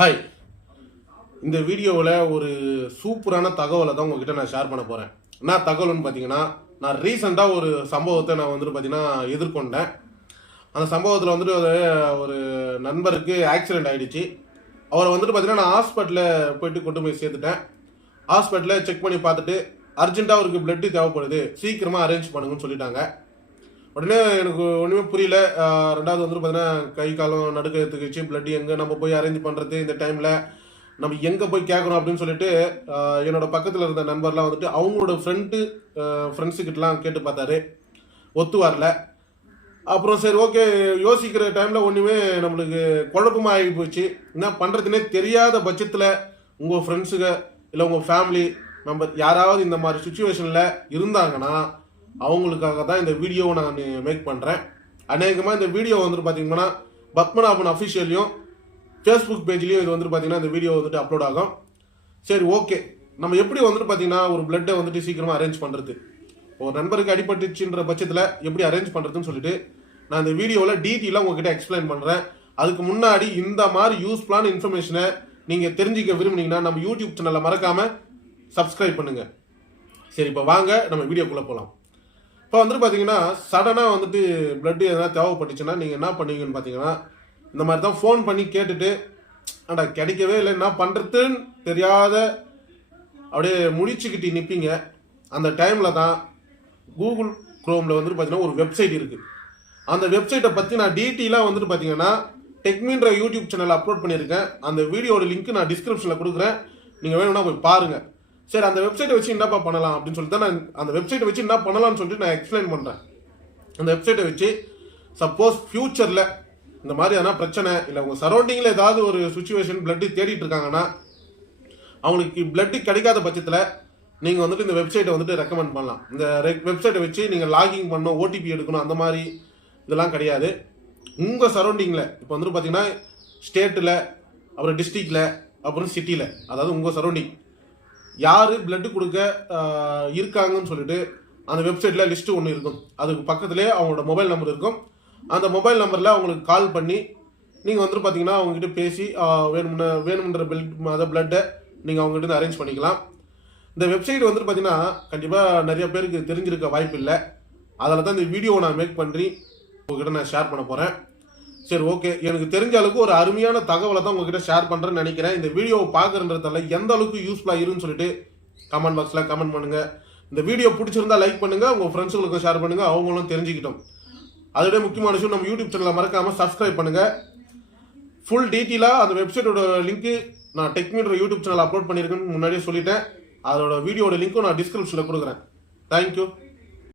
Hi, இந்த வீடியோவில் ஒரு சூப்பரான தகவலை தான் உங்ககிட்ட நான் ஷேர் பண்ண போகிறேன். என்ன தகவல்னு பார்த்தீங்கன்னா, நான் ரீசெண்டாக ஒரு சம்பவத்தை நான் வந்துட்டு பார்த்தீங்கன்னா எதிர்கொண்டேன். அந்த சம்பவத்தில் வந்துட்டு ஒரு நண்பருக்கு ஆக்சிடென்ட் ஆகிடுச்சு. அவரை வந்துட்டு பார்த்தீங்கன்னா நான் ஹாஸ்பிட்டலில் போயிட்டு கொண்டு போய் சேர்த்துட்டேன். ஹாஸ்பிட்டலில் செக் பண்ணி பார்த்துட்டு அர்ஜென்ட்டாக அவருக்கு பிளட்டு தேவைப்படுது, சீக்கிரமாக அரேஞ்ச் பண்ணுங்கன்னு சொல்லிட்டாங்க. உடனே எனக்கு ஒன்றுமே புரியல. ரெண்டாவது வந்துட்டு பார்த்தீங்கன்னா கை காலம் நடுக்க எடுத்துக்கிச்சு. பிளட் எங்கே நம்ம போய் அரேஞ்ச் பண்ணுறது, இந்த டைமில் நம்ம எங்கே போய் கேட்கணும் அப்படின்னு சொல்லிட்டு என்னோட பக்கத்தில் இருந்த நண்பர்லாம் வந்துட்டு அவங்களோட ஃப்ரெண்ட்ஸுக்கிட்டலாம் கேட்டு பார்த்தாரு. ஒத்து வரல. அப்புறம் சரி ஓகே, யோசிக்கிற டைமில் ஒன்றுமே நம்மளுக்கு குழப்பமாக ஆகி போச்சு. என்ன பண்ணுறதுனே தெரியாத பட்சத்தில் உங்கள் ஃப்ரெண்ட்ஸுங்க இல்லை உங்கள் ஃபேமிலி மெம்பர் யாராவது இந்த மாதிரி சுச்சுவேஷனில் இருந்தாங்கன்னா அவங்களுக்காக தான் இந்த வீடியோவை நான் மேக் பண்ணுறேன். அநேகமாக இந்த வீடியோ வந்துட்டு பார்த்தீங்கன்னா பத்மநாபன் அஃபிஷியல்லையும் ஃபேஸ்புக் பேஜ்லேயும் இது வந்துட்டு பார்த்தீங்கன்னா இந்த வீடியோ வந்துட்டு அப்லோட் ஆகும். சரி ஓகே, நம்ம எப்படி வந்துட்டு பார்த்தீங்கன்னா ஒரு பிளட்டை வந்துட்டு சீக்கிரமாக அரேஞ்ச் பண்ணுறது, ஒரு நண்பருக்கு அடிபட்டுச்சுன்ற பட்சத்தில் எப்படி அரேஞ்ச் பண்ணுறதுன்னு சொல்லிட்டு நான் இந்த வீடியோவில் டீட்டெயிலாக உங்ககிட்ட எக்ஸ்பிளைன் பண்ணுறேன். அதுக்கு முன்னாடி இந்த மாதிரி யூஸ்ஃபுல்லான இன்ஃபர்மேஷனை நீங்கள் தெரிஞ்சிக்க விரும்புனீங்கன்னா நம்ம யூடியூப் சேனலை மறக்காமல் சப்ஸ்கிரைப் பண்ணுங்கள். சரி, இப்போ வாங்க நம்ம வீடியோக்குள்ளே போகலாம். இப்போ வந்துட்டு பார்த்தீங்கன்னா சடனாக வந்துட்டு பிளட்டு எதனா தேவைப்பட்டுச்சுன்னா நீங்கள் என்ன பண்ணுவீங்கன்னு பார்த்தீங்கன்னா இந்த மாதிரி தான் ஃபோன் பண்ணி கேட்டுட்டு ஆண்டா கிடைக்கவே இல்லை, என்ன பண்ணுறதுன்னு தெரியாத அப்படியே முடிச்சுக்கிட்டு நிற்பீங்க. அந்த டைமில் தான் கூகுள் குரோமில் வந்துட்டு பார்த்தீங்கன்னா ஒரு வெப்சைட் இருக்குது. அந்த வெப்சைட்டை பற்றி நான் டீட்டெயிலாக வந்துட்டு பார்த்தீங்கன்னா டெக்மின்ற யூடியூப் சேனல் அப்லோட் பண்ணியிருக்கேன். அந்த வீடியோட லிங்க் நான் டிஸ்கிரிப்ஷனில் கொடுக்குறேன், நீங்கள் வேணும்னா போய் பாருங்கள். சரி, அந்த வெப்சைட்டை வச்சு என்னப்பா பண்ணலாம் அப்படின்னு சொல்லிட்டு தான் நான் அந்த வெப்சைட்டை வச்சு என்ன பண்ணலாம்னு சொல்லிட்டு நான் எக்ஸ்பிளைன் பண்ணுறேன். அந்த வெப்சைட்டை வச்சு சப்போஸ் ஃபியூச்சரில் இந்த மாதிரி எதனா பிரச்சனை இல்லை உங்கள் சரௌண்டிங்கில் ஏதாவது ஒரு சுச்சுவேஷன் பிளட்டு தேடிட்டு இருக்காங்கன்னா அவங்களுக்கு பிளட்டு கிடைக்காத பட்சத்தில் நீங்கள் வந்துட்டு இந்த வெப்சைட்டை வந்துட்டு ரெக்கமெண்ட் பண்ணலாம். இந்த வெப்சைட்டை வச்சு நீங்கள் லாகின் பண்ணணும், ஓடிபி எடுக்கணும், அந்த மாதிரி இதெல்லாம் கிடையாது. உங்கள் சரௌண்டிங்கில் இப்போ வந்துட்டு பார்த்தீங்கன்னா ஸ்டேட்டில், அப்புறம் டிஸ்ட்ரிக்டில், அப்புறம் சிட்டியில், அதாவது உங்கள் சரௌண்டிங் யார் பிளட்டு கொடுக்க இருக்காங்கன்னு சொல்லிட்டு அந்த வெப்சைட்டில் லிஸ்ட்டு ஒன்று இருக்கும். அதுக்கு பக்கத்துலேயே அவங்களோட மொபைல் நம்பர் இருக்கும். அந்த மொபைல் நம்பரில் அவங்களுக்கு கால் பண்ணி நீங்கள் வந்துட்டு பார்த்தீங்கன்னா அவங்ககிட்ட பேசி வேணும்ன்ற பிளட்டை நீங்கள் அவங்ககிட்ட அரேஞ்ச் பண்ணிக்கலாம். இந்த வெப்சைட் வந்துட்டு பார்த்தீங்கன்னா கண்டிப்பாக நிறைய பேருக்கு தெரிஞ்சிருக்க வாய்ப்பு இல்லை. அதில் தான் இந்த வீடியோவை நான் மேக் பண்ணி உங்ககிட்ட நான் ஷேர் பண்ண போகிறேன். சரி ஓகே, எனக்கு தெரிஞ்ச அளவுக்கு ஒரு அருமையான தகவலை தான் உங்ககிட்ட ஷேர் பண்ணுறேன்னு நினைக்கிறேன். இந்த வீடியோவை பார்க்குறன்றதால எந்த அளவுக்கு யூஸ்ஃபுல்லாக இருக்குன்னு சொல்லிட்டு கமெண்ட் பாக்ஸில் கமெண்ட் பண்ணுங்கள். இந்த வீடியோ பிடிச்சிருந்தா லைக் பண்ணுங்கள், உங்கள் ஃப்ரெண்ட்ஸுங்களுக்கும் ஷேர் பண்ணுங்கள், அவங்களும் தெரிஞ்சுக்கிட்டோம். அதோட முக்கியமான விஷயம் நம்ம யூடியூப் சேனலை மறக்காமல் சப்ஸ்கிரைப் பண்ணுங்கள். ஃபுல் டீட்டெயிலாக அந்த வெப்சைட்டோட லிங்க்கு நான் டெக்மின்ற யூடியூப் சேனல் அப்லோட் பண்ணியிருக்கேன்னு முன்னாடியே சொல்லிட்டேன். அதோட வீடியோட லிங்க்கும் நான் டிஸ்கிரிப்ஷனில் கொடுக்குறேன். தேங்க்யூ.